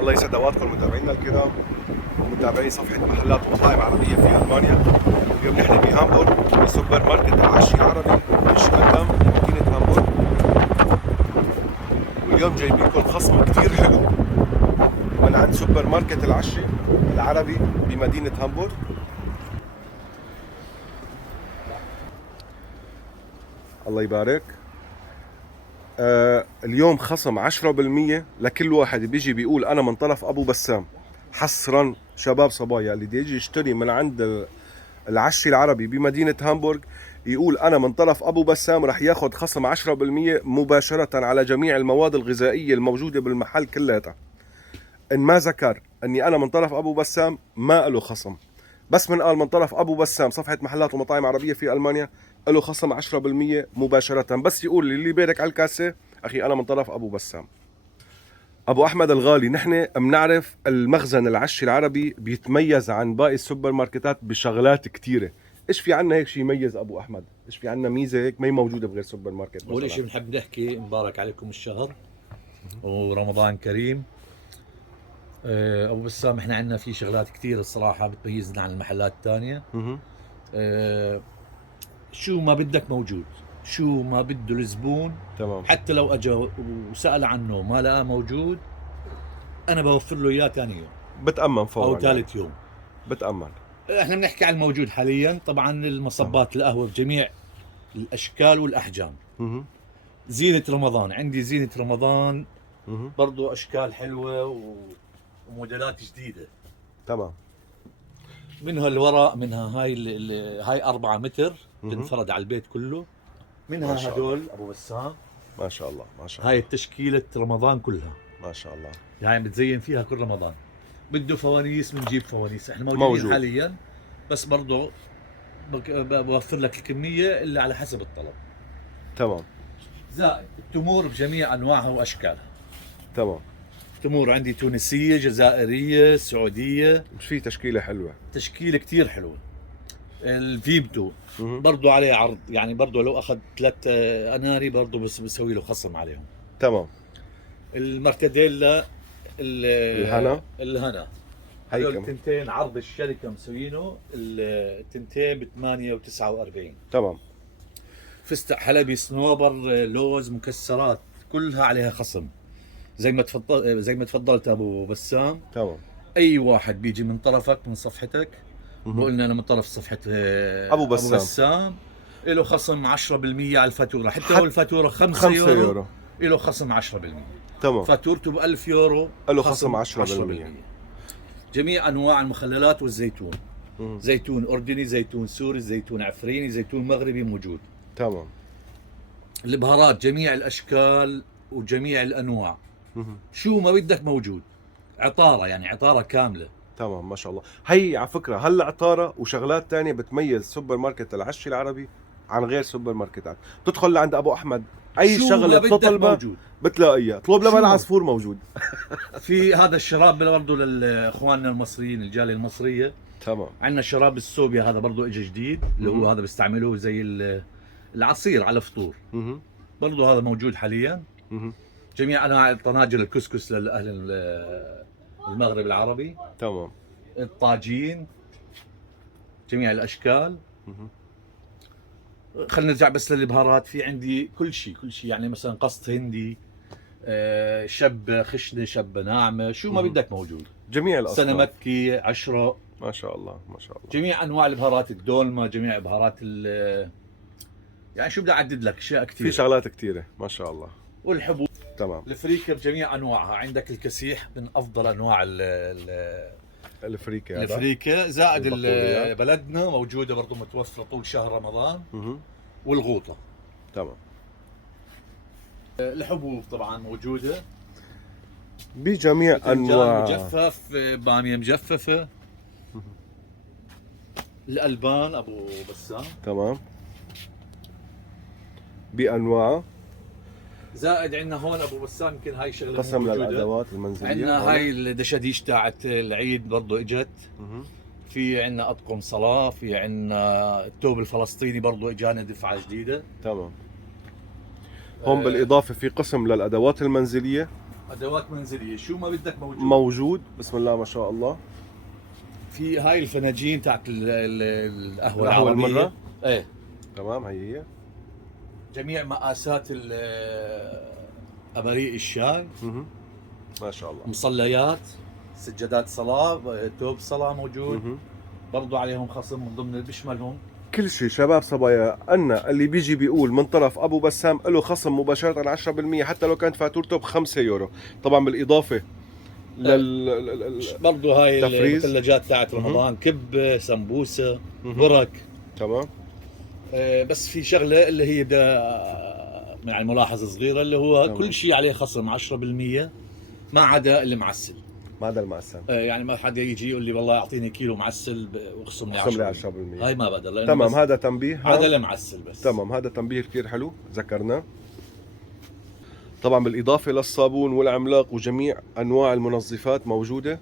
الله يسعد اوقاتكم متابعينا الكرام ومتابعي صفحة محلات ومطاعم عربية في ألمانيا. اليوم نحن بهامبورغ بسوبر ماركت العشي العربي بشتوتغارت مدينة هامبورغ، واليوم جايبين لكم خصم كثير حلو من عند سوبر ماركت العشي العربي بمدينة هامبورغ. الله يبارك. اليوم خصم 10% لكل واحد بيجي بيقول أنا من طرف أبو بسام. حصرا شباب صبايا اللي بده يجي يشتري من عند العشي العربي بمدينة هامبورغ يقول أنا من طرف أبو بسام رح ياخد خصم 10% مباشرة على جميع المواد الغذائية الموجودة بالمحل كلها. إن ما ذكر أني أنا من طرف أبو بسام ما له خصم، بس من قال من طرف أبو بسام صفحة محلات ومطاعم عربية في ألمانيا له خصم 10% مباشرة. بس يقول اللي بيدك على الكاسة أخي أنا من طرف أبو بسام. أبو أحمد الغالي، نحن بنعرف المخزن العشي العربي بيتميز عن باقي السوبر ماركتات بشغلات كتيرة. إيش في عنا هيك شيء يميز أبو أحمد؟ إيش في عنا ميزة هيك ما هي موجودة بغير سوبر ماركت؟ أول شيء بنحب نحكي مبارك عليكم الشهر ورمضان كريم. أبو بسام إحنا عندنا في شغلات كتير الصراحة بتميزنا عن المحلات الثانية. شو ما بدك موجود، شو ما بده الزبون تمام. حتى لو أجا وسأل عنه ما لقاه موجود أنا بوفر له إياه ثاني يوم بتأمن فورا أو ثالث يوم. بتأمن. إحنا بنحكي عن الموجود حاليا. طبعا المصبات القهوة بجميع الأشكال والأحجام. زينة رمضان، عندي زينة رمضان برضو أشكال حلوة وموديلات جديدة. تمام. منها الورق، منها هاي 4 متر تنفرد على البيت كله. منها هدول أبو بسام ما شاء الله ما شاء الله. هاي التشكيلة رمضان كلها ما شاء الله. يعني بتزين فيها كل رمضان. بده فوانيس بنجيب فوانيس، احنا موجودين موجود حاليا، بس برضو بوفر لك الكمية اللي على حسب الطلب. تمام. زائد التمور بجميع أنواعها وأشكالها. تمام. تمور عندي تونسية، جزائرية، سعودية. مش في تشكيلة حلوة؟ تشكيلة كتير حلوة. الفيبتو برضو عليه عرض، يعني برضو لو أخذ 3 أناري برضو بس بسوي له خصم عليهم. تمام. المرتديلا الهنا هاي التنتين عرض الشركة مسوينه التنتين ب 8 و49. تمام. فستق حلبي، صنوبر، لوز، مكسرات كلها عليها خصم زي ما تفضلت ابو بسام. تمام. اي واحد بيجي من طرفك من صفحتك بقولنا انا من طرف صفحة ابو بسام له خصم 10% على الفاتورة. حتى لو الفاتورة 5 يورو له خصم 10%. تمام. فاتورته ب 1000 يورو له خصم 10%. جميع انواع المخللات والزيتون. زيتون اردني، زيتون سوري، زيتون عفريني، زيتون مغربي موجود. تمام. البهارات جميع الاشكال وجميع الانواع. شو ما بدك موجود. عطارة، يعني عطارة كاملة. تمام. ما شاء الله. هي على فكرة هلا عطارة وشغلات تانية بتميز سوبر ماركت العشي العربي عن غير سوبر ماركتات. تدخل لعند ابو احمد اي شغله بتطلبها بتلاقيها. اطلب لبن عصفور موجود. في هذا الشراب برضه لاخواننا المصريين، الجاليه المصريه. تمام. عندنا شراب السوبيا، هذا برضه اجى جديد اللي هو هذا بيستعملوه زي العصير على فطور. برضه هذا موجود حاليا. جميع انواع الطناجر، الكسكس للاهل المغرب العربي. تمام. الطاجين جميع الاشكال. خلينا نرجع بس للبهارات. في عندي كل شيء يعني مثلا قصد هندي، شبة خشنة، شبة ناعمة، شو ما بدك موجود. جميع الأصناف. سنة مكي، عشرة. ما شاء الله ما شاء الله. جميع أنواع البهارات، الدولمة، جميع بهارات يعني شو بدي أعدد لك أشياء كثير. في شغلات كثيرة ما شاء الله. والحبوب. تمام. الفريكة بجميع أنواعها. عندك الكسيح من أفضل أنواع الفريكة. زائد بلدنا موجودة برضو متوفرة طول شهر رمضان. والغوطة. تمام. الحبوب طبعا موجودة بجميع انواع. مجفف، بامية مجففة. الألبان ابو بسام. تمام. بانواع. زائد عندنا هون ابو بسام يمكن هاي شغله قسم للادوات المنزليه. عندنا هاي الدشاديش تاعت العيد برضو اجت. في عندنا اطقم صلاه، في عندنا الثوب الفلسطيني برضو اجانا دفعه جديده. تمام. هون بالاضافه في قسم للادوات المنزليه ادوات منزليه، شو ما بدك موجود. موجود بسم الله ما شاء الله. في هاي الفناجين تاعت القهوه القهوة العربيه. المرة. ايه، تمام هي. جميع مقاسات اباريق الشاي، مهم. ما شاء الله. مصليات، سجادات صلاه، توب صلاه موجود. مهم. برضو عليهم خصم من ضمن بيشملهم. كل شيء شباب صبايا. أنا اللي بيجي بيقول من طرف أبو بسام له خصم مباشرة 10% حتى لو كانت فاتورته ب 5 يورو، طبعا بالإضافة برضو هاي تفريز. الثلاجات تاعت مهم. رمضان، كبه، سمبوسه، مهم. برك. تمام. بس في شغله اللي هي يعني ملاحظه صغيره، اللي هو تمام. كل شيء عليه خصم 10% ما عدا اللي معسل. ما هذا المعسل. يعني ما حدا يجي يقول لي والله اعطيني كيلو معسل واخصم لي خصم لي 10%. 10%. هاي ما بقدر، لأنه تمام بس هذا تنبيه. هذا اللي معسل بس. تمام هذا تنبيه كثير حلو ذكرناه. طبعا بالإضافة للصابون والعملاق وجميع أنواع المنظفات موجودة.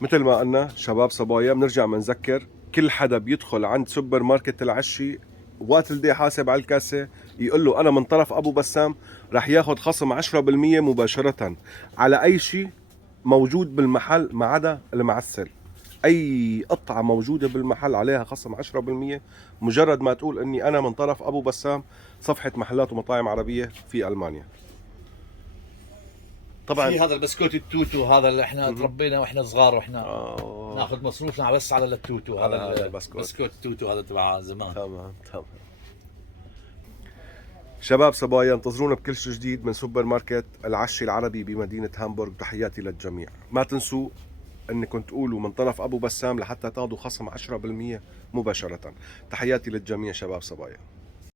مثل ما قلنا شباب صبايا، بنرجع بنذكر كل حدا بيدخل عند سوبر ماركت العشي وقت اللي يحاسب على الكاسة يقول له أنا من طرف أبو بسام، رح ياخد خصم 10% مباشرة على أي شيء موجود بالمحل ما عدا المعسل. أي قطعة موجودة بالمحل عليها خصم 10%، مجرد ما تقول إني أنا من طرف أبو بسام، صفحة محلات ومطاعم عربية في ألمانيا. طبعا في هذا البسكوت التوتو، هذا اللي احنا تربينا واحنا صغار، واحنا ناخذ مصروفنا بس على التوتو. هذا بسكوت التوتو هذا تبع زمان. تمام. شباب صبايا، انتظرونا بكل شيء جديد من سوبر ماركت العشي العربي بمدينة هامبورغ. تحياتي للجميع. ما تنسوا انكم تقولوا من طرف ابو بسام لحتى تاخذوا خصم 10% مباشرة. تحياتي للجميع شباب صبايا.